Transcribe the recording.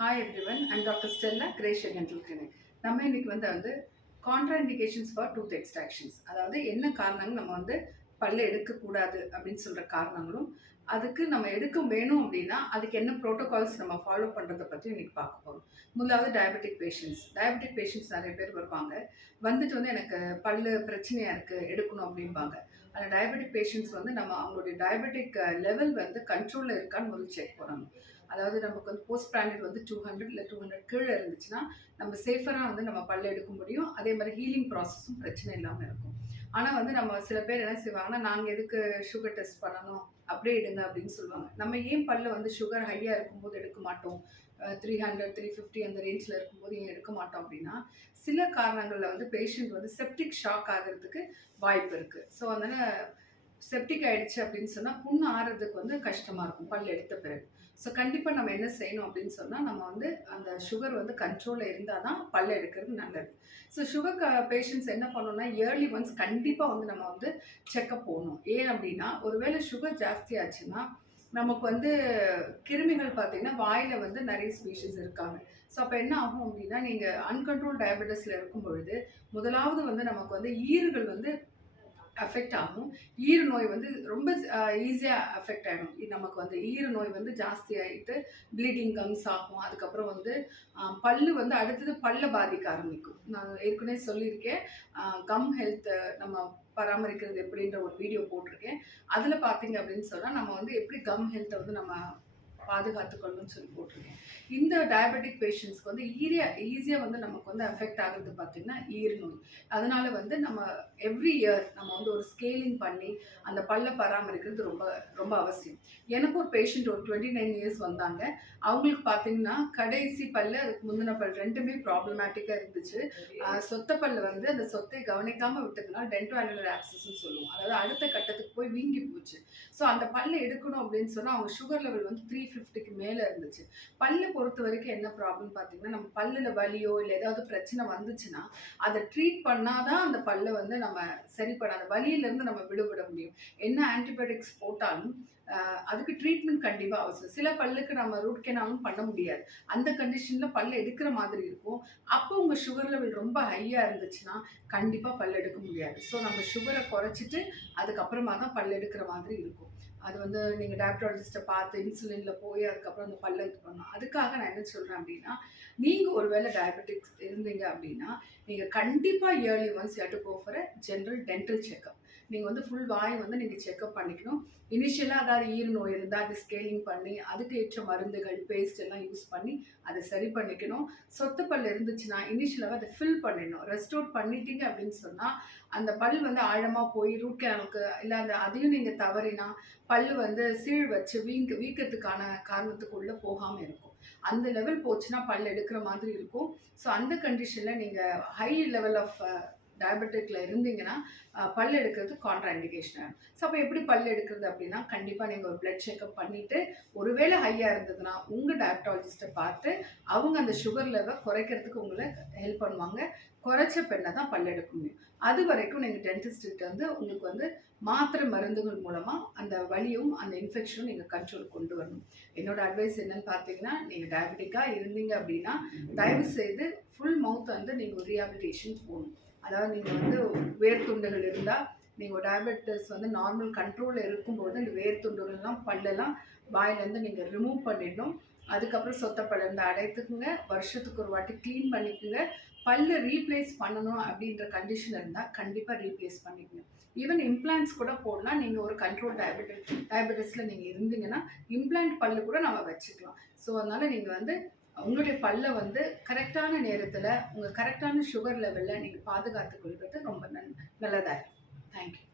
Hi everyone, I'm Dr. Stella, Gracia Dental Clinic. நம்ம இன்னைக்கு வந்து கான்ட்ராண்டிகேஷன்ஸ் ஃபார் டூத் எக்ஸ்ட்ராக்ஷன்ஸ், அதாவது என்ன காரணங்கள் நம்ம பல்ல எடுக்கக்கூடாது அப்படின்னு சொல்கிற காரணங்களும், அதுக்கு நம்ம எடுக்க வேணும் அப்படின்னா அதுக்கு என்ன ப்ரோட்டோகால்ஸ் நம்ம ஃபாலோ பண்ணுறதை பற்றி இன்னைக்கு பார்க்க போகிறோம். முதலாவது டயபெட்டிக் பேஷண்ட்ஸ் நிறைய பேர் வருவாங்க. வந்துட்டு எனக்கு பல்லு பிரச்சனையாக இருக்குது எடுக்கணும் அப்படிம்பாங்க. அந்த டயபெட்டிக் பேஷண்ட்ஸ் நம்ம அவங்களுடைய டயபெட்டிக் லெவல் கண்ட்ரோலில் இருக்கான்னு முதல்ல செக் பண்ணணும். அதாவது நமக்கு போஸ்ட் பிராண்டட் 200 இல்லை 200 கீழே இருந்துச்சுன்னா நம்ம சேஃபராக நம்ம பல்ல எடுக்க முடியும். அதே மாதிரி ஹீலிங் ப்ராசஸும் பிரச்சனை இல்லாமல் இருக்கும். ஆனால் நம்ம சில பேர் என்ன செய்வாங்கன்னா, நாங்கள் எதுக்கு சுகர் டெஸ்ட் பண்ணணும், அப்படியே எடுங்க அப்படின்னு சொல்லுவாங்க. நம்ம ஏன் பல்ல சுகர் ஹையாக இருக்கும்போது எடுக்க மாட்டோம், 300 350 அந்த ரேஞ்சில் இருக்கும்போது ஏன் எடுக்க மாட்டோம் அப்படின்னா, சில காரணங்களில் பேஷண்ட் செப்டிக் ஷாக் ஆகிறதுக்கு வாய்ப்பு இருக்குது. ஸோ அதனால் செப்டிக் ஆகிடுச்சு அப்படின்னு சொன்னால் புண்ணு ஆறுறதுக்கு கஷ்டமாக இருக்கும் பல் எடுத்த பிறகு. ஸோ கண்டிப்பாக நம்ம என்ன செய்யணும் அப்படின்னு சொன்னால், நம்ம அந்த சுகர் கண்ட்ரோலில் இருந்தால் தான் பல்ல எடுக்கிறது நல்லது. ஸோ சுகர் பேஷண்ட்ஸ் என்ன பண்ணணும்னா, இயர்லி ஒன்ஸ் கண்டிப்பாக நம்ம செக்கப் போகணும். ஏன் அப்படின்னா, ஒருவேளை சுகர் ஜாஸ்தி ஆச்சுன்னா நமக்கு கிருமிகள் பார்த்தீங்கன்னா வாயில் நிறைய ஸ்பீஷிஸ் இருக்காங்க. ஸோ அப்போ என்ன ஆகும் அப்படின்னா, நீங்கள் அன்கண்ட்ரோல் டயபெட்டிஸில் இருக்கும் பொழுது முதலாவது நமக்கு ஈறுகள் அஃபெக்ட் ஆகும். ஈறு நோய் ரொம்ப ஈஸியாக அஃபெக்ட் ஆகிடும். நமக்கு ஈறு நோய் ஜாஸ்தி ஆகிட்டு ப்ளீடிங் கம்ஸ் ஆகும். அதுக்கப்புறம் பல்லு அடுத்தது பல்ல பாதிக்க ஆரம்பிக்கும். நான் ஏற்கனவே சொல்லியிருக்கேன், கம் ஹெல்த் நம்ம பராமரிக்கிறது எப்படின்ற ஒரு வீடியோ போட்டிருக்கேன். அதில் பார்த்தீங்க அப்படின்னு சொன்னால் நம்ம எப்படி கம் ஹெல்த்தை நம்ம பாதுகாத்துக்கணும்னு சொல்லி போட்டிருக்கேன். இந்த டயபெட்டிக் பேஷண்ட்ஸ்க்கு ஈஸியாக நமக்கு அஃபெக்ட் ஆகுறது பார்த்தீங்கன்னா ஈறு நோய். அதனால நம்ம எவ்ரி இயர் நம்ம ஒரு ஸ்கேலிங் பண்ணி அந்த பல்ல பராமரிக்கிறது ரொம்ப ரொம்ப அவசியம். எனக்கு ஒரு பேஷண்ட் ஒரு 29 இயர்ஸ் வந்தாங்க. அவங்களுக்கு பார்த்தீங்கன்னா கடைசி பல்லு, அதுக்கு முந்தின பல் ரெண்டுமே ப்ராப்ளமேட்டிக்காக இருந்துச்சு. சொத்த பல்லு அந்த சொத்தை கவனிக்காமல் விட்டதுனால டென்டோஆனுலர் ஆப்சஸ்ன்னு சொல்லுவோம். அதாவது அடுத்த கட்டத்துக்கு போய் வீங்கி போச்சு. ஸோ அந்த பல்ல எடுக்கணும் அப்படின்னு சொன்னால் அவங்க சுகர் லெவல் 350க்கு மேலே இருந்துச்சு. பல்ல பொறுத்த வரைக்கும் என்ன ப்ராப்ளம் பார்த்தீங்கன்னா, நம்ம பல்லில் வலியோ இல்லை ஏதாவது பிரச்சனை வந்துச்சுன்னா அதை ட்ரீட் பண்ணாதான் அந்த பல்ல நம்ம சரி பண்ண, அந்த வலியிலேருந்து நம்ம விடுபட முடியும். என்ன ஆன்டிபயோட்டிக்ஸ் போட்டாலும் அதுக்கு ட்ரீட்மெண்ட் கண்டிப்பாக அவசியம். சில பல்லுக்கு நம்ம ரூட் கெனாலும் பண்ண முடியாது. அந்த கண்டிஷனில் பல்ல எடுக்கிற மாதிரி இருக்கும். அப்போ உங்கள் சுகர் லெவல் ரொம்ப ஹையாக இருந்துச்சுன்னா கண்டிப்பாக பல் எடுக்க முடியாது. ஸோ நம்ம சுகரை குறைச்சிட்டு அதுக்கப்புறமா தான் பல் எடுக்கிற மாதிரி இருக்கும். அது நீங்கள் டயபெட்டாலஜிஸ்ட்டை பார்த்து இன்சுலினில் போய் அதுக்கப்புறம் அந்த பல்ல இது பண்ணணும். அதுக்காக நான் என்ன சொல்கிறேன் அப்படின்னா, நீங்கள் ஒருவேளை டயபெட்டிக்ஸ் இருந்தீங்க அப்படின்னா நீங்கள் கண்டிப்பாக yearly once you have to go for a general dental checkup. நீங்கள் ஃபுல் வாய் நீங்கள் செக்அப் பண்ணிக்கணும். இனிஷியலாக அதாவது ஈறு நோய் இருந்தால் அதை ஸ்கேலிங் பண்ணி அதுக்கு ஏற்ற மருந்துகள் பேஸ்ட் எல்லாம் யூஸ் பண்ணி அதை சரி பண்ணிக்கணும். சொத்து பல் இருந்துச்சுன்னா இனிஷியலாக அதை ஃபில் பண்ணிடணும். ரெஸ்டோர் பண்ணிட்டீங்க அப்படின்னு சொன்னால் அந்த பல் ஆழமாக போய் ரூட் கேனலுக்கு இல்லை அதையும் நீங்கள் தவறினா பல் சீழ் வச்சு வீக்கத்துக்கான காரணத்துக்குள்ளே போகாமல் இருக்கும். அந்த லெவல் போச்சுன்னா பல் எடுக்கிற மாதிரி இருக்கும். ஸோ அந்த கண்டிஷனில் நீங்கள் ஹை லெவல் ஆஃப் டயபெட்டிக்கில் இருந்தீங்கன்னா பல் எடுக்கிறது கான்ட்ராண்டிகேஷன் ஆகும். ஸோ அப்போ எப்படி பல் எடுக்கிறது அப்படின்னா, கண்டிப்பாக நீங்கள் ஒரு பிளட் செக்அப் பண்ணிவிட்டு ஒருவேளை ஹையாக இருந்ததுன்னா உங்கள் டயபெட்டாலஜிஸ்ட்டை பார்த்து அவங்க அந்த சுகர் லெவல் குறைக்கிறதுக்கு உங்களை ஹெல்ப் பண்ணுவாங்க. குறைச்ச பெண்ணை தான் பல் எடுக்க முடியும். அது வரைக்கும் நீங்கள் டென்டிஸ்ட்டு உங்களுக்கு மாத்திரை மருந்துகள் மூலமாக அந்த வலியும் அந்த இன்ஃபெக்ஷனும் நீங்கள் கண்ட்ரோல் கொண்டு வரணும். என்னோட அட்வைஸ் என்னன்னு பார்த்தீங்கன்னா, நீங்கள் டயபெட்டிக்காக இருந்தீங்க அப்படின்னா தயவு செய்து ஃபுல் மவுத் நீங்கள் ஒரு ரீஹாபிலிட்டேஷன் போகணும். அதாவது நீங்கள் வேர்த்துண்டுகள் இருந்தால் நீங்கள் டயபெட்டிஸ் நார்மல் கண்ட்ரோலில் இருக்கும்போது இந்த வேர்த்துண்டுகள்லாம் பல்லெல்லாம் வாயிலேருந்து நீங்கள் ரிமூவ் பண்ணிடணும். அதுக்கப்புறம் சொத்த பல்ல அடைத்துக்குங்க. வருஷத்துக்கு ஒரு வாட்டி க்ளீன் பண்ணிக்கோங்க. பல்ல ரீப்ளேஸ் பண்ணணும் அப்படின்ற கண்டிஷன் இருந்தால் கண்டிப்பாக ரீப்ளேஸ் பண்ணிக்கோங்க. ஈவன் இம்ப்ளான்ட்ஸ் கூட போடலாம். நீங்கள் ஒரு கண்ட்ரோல் டயபெட்டிஸில் நீங்கள் இருந்தீங்கன்னா இம்ப்ளான்ட் பல்லு கூட நம்ம வச்சுக்கலாம். ஸோ அதனால் நீங்கள் உங்களுடைய பல்ல கரெக்டான நேரத்தில் உங்கள் கரெக்டான சுகர் லெவலில் நீங்கள் பாதுகாத்து கொள்வது ரொம்ப நல்லதாக இருக்கும். தேங்க்யூ.